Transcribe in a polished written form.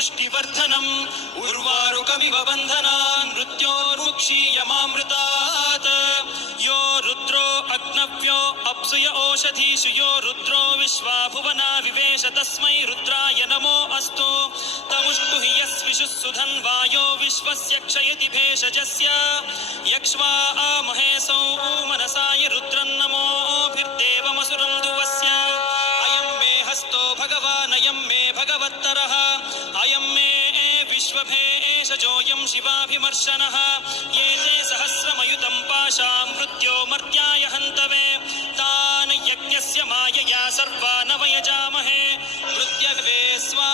पुष्टिवर्धनम् उर्वारुकमिव बन्धनान् मृत्योर्मुक्षीयमामृतात् यो रुद्रो अग्नव्यो अप्सुय ओषधीषु यो रुद्रो विश्वा भुवना विवेश तस्मै रुद्राय नमो अस्तु तमुष्टु हि यस्विषुः सुधन्वायो विश्वस्य क्षयति भेषजस्य यक्ष्वा महेशौ मनसाय रुद्रन्नमोभिर्देवमसुरं दुवस्य अयं मे हस्तो भगवान् अयं मे भगवत्तरः अयं मे विश्वभेषजोऽयं शिवाभिमर्शनः ये ते सहस्रमयुतं पाशां मृत्यो मर्त्याय हन्तवे तान् यज्ञस्य मायया सर्वान् वयजामहे मृत्यवे स्वा